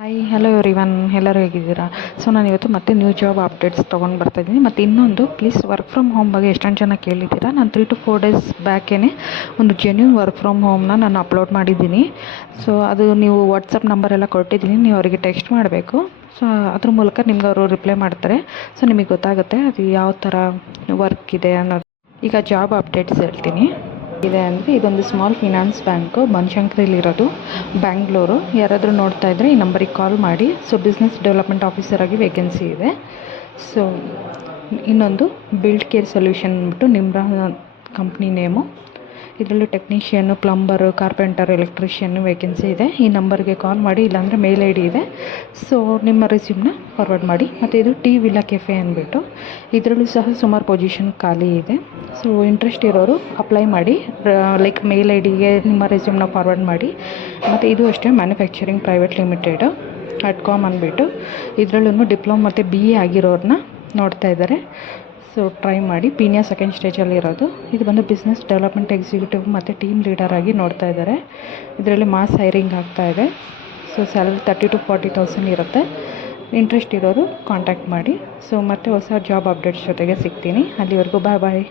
Hi hello everyone, ಎಲ್ಲರೂ ಹೇಗಿದ್ದೀರಾ? So ನಾನು ಇವತ್ತು ಮತ್ತೆ ನ್ಯೂ ಜಾಬ್ ಅಪ್ಡೇಟ್ಸ್ ತೊಗೊಂಡು ಬರ್ತಾಯಿದ್ದೀನಿ. ಮತ್ತು ಇನ್ನೊಂದು, ಪ್ಲೀಸ್ ವರ್ಕ್ ಫ್ರಮ್ ಹೋಮ್ ಬಗ್ಗೆ ಎಷ್ಟೊಂದು ಜನ ಕೇಳಿದ್ದೀರಾ. ನಾನು 3 to 4 ಡೇಸ್ ಬ್ಯಾಕೇ ಒಂದು ಜೆನ್ಯೂನ್ ವರ್ಕ್ ಫ್ರಮ್ ಹೋಮ್ನ ನಾನು ಅಪ್ಲೋಡ್ ಮಾಡಿದ್ದೀನಿ. ಸೊ ಅದು ನೀವು ವಾಟ್ಸಪ್ ನಂಬರೆಲ್ಲ ಕೊಟ್ಟಿದ್ದೀನಿ, ನೀವು ಅವರಿಗೆ ಟೆಕ್ಸ್ಟ್ ಮಾಡಬೇಕು. ಸೊ ಅದ್ರ ಮೂಲಕ ನಿಮ್ಗೆ ಅವರು ರಿಪ್ಲೈ ಮಾಡ್ತಾರೆ. ಸೊ ನಿಮಗೆ ಗೊತ್ತಾಗುತ್ತೆ ಅದು ಯಾವ ಥರ ವರ್ಕ್ ಇದೆ ಅನ್ನೋದು. ಈಗ ಜಾಬ್ ಅಪ್ಡೇಟ್ಸ್ ಹೇಳ್ತೀನಿ. ಇದೆ ಅಂದರೆ ಇದೊಂದು ಸ್ಮಾಲ್ ಫಿನಾನ್ಸ್ ಬ್ಯಾಂಕು, ಬನಶಂಕರಿಲಿರೋದು, ಬ್ಯಾಂಗ್ಳೂರು. ಯಾರಾದರೂ ನೋಡ್ತಾ ಇದ್ದರೆ ಈ ನಂಬರಿಗೆ ಕಾಲ್ ಮಾಡಿ. ಸೊ ಬಿಸ್ನೆಸ್ ಡೆವಲಪ್ಮೆಂಟ್ ಆಫೀಸರ್ ಆಗಿ ವೇಕೆನ್ಸಿ ಇದೆ. ಸೊ ಇನ್ನೊಂದು ಬಿಲ್ಡ್ ಕೇರ್ ಸೊಲ್ಯೂಷನ್ ಅಂದ್ಬಿಟ್ಟು ನಿಮ್ರಾ ಕಂಪ್ನಿ ನೇಮು. ಇದರಲ್ಲೂ ಟೆಕ್ನಿಷಿಯನ್ನು, ಪ್ಲಂಬರು, ಕಾರ್ಪೆಂಟರ್, ಎಲೆಕ್ಟ್ರಿಷಿಯನ್ನು ವೇಕೆನ್ಸಿ ಇದೆ. ಈ ನಂಬರ್ಗೆ ಕಾಲ್ ಮಾಡಿ, ಇಲ್ಲಾಂದರೆ ಮೇಲ್ ಐ ಡಿ ಇದೆ. ಸೊ ನಿಮ್ಮ ರೆಸ್ಯೂಮ್ನ ಫಾರ್ವರ್ಡ್ ಮಾಡಿ. ಮತ್ತು ಇದು ಟಿ ವಿಲ್ಲಾ ಕೆಫೆ ಅಂದ್ಬಿಟ್ಟು, ಇದರಲ್ಲೂ ಸಹ ಸುಮಾರು ಪೊಸಿಷನ್ ಖಾಲಿ ಇದೆ. ಸೊ ಇಂಟ್ರೆಸ್ಟ್ ಇರೋರು ಅಪ್ಲೈ ಮಾಡಿ, ಲೈಕ್ ಮೇಲ್ ಐ ಡಿಗೆ ನಿಮ್ಮ ರೆಸ್ಯೂಮ್ನ ಫಾರ್ವರ್ಡ್ ಮಾಡಿ. ಮತ್ತು ಇದು ಅಷ್ಟೇ, ಮ್ಯಾನುಫ್ಯಾಕ್ಚರಿಂಗ್ ಪ್ರೈವೇಟ್ ಲಿಮಿಟೆಡು .com ಅಂದ್ಬಿಟ್ಟು, ಇದರಲ್ಲೂ ಡಿಪ್ಲೊಮಾ ಮತ್ತು BA ಆಗಿರೋರನ್ನ ನೋಡ್ತಾ ಇದ್ದಾರೆ. ಸೊ ಟ್ರೈ ಮಾಡಿ. ಪೀನಿಯಾ ಸೆಕೆಂಡ್ ಸ್ಟೇಜಲ್ಲಿರೋದು. ಇದು ಬಂದು ಬಿಸ್ನೆಸ್ ಡೆವಲಪ್ಮೆಂಟ್ ಎಕ್ಸಿಕ್ಯೂಟಿವ್ ಮತ್ತು ಟೀಮ್ ಲೀಡರ್ ಆಗಿ ನೋಡ್ತಾ ಇದ್ದಾರೆ. ಇದರಲ್ಲಿ ಮಾಸ್ ಹೈರಿಂಗ್ ಆಗ್ತಾಯಿದೆ. ಸೊ ಸ್ಯಾಲರಿ 30,000 to 40,000 ಇರುತ್ತೆ. ಇಂಟ್ರೆಸ್ಟ್ ಇರೋರು ಕಾಂಟ್ಯಾಕ್ಟ್ ಮಾಡಿ. ಸೊ ಮತ್ತೆ ಹೊಸ ಜಾಬ್ ಅಪ್ಡೇಟ್ಸ್ ಜೊತೆಗೆ ಸಿಗ್ತೀನಿ. ಅಲ್ಲಿವರೆಗೂ ಬಾಯ್.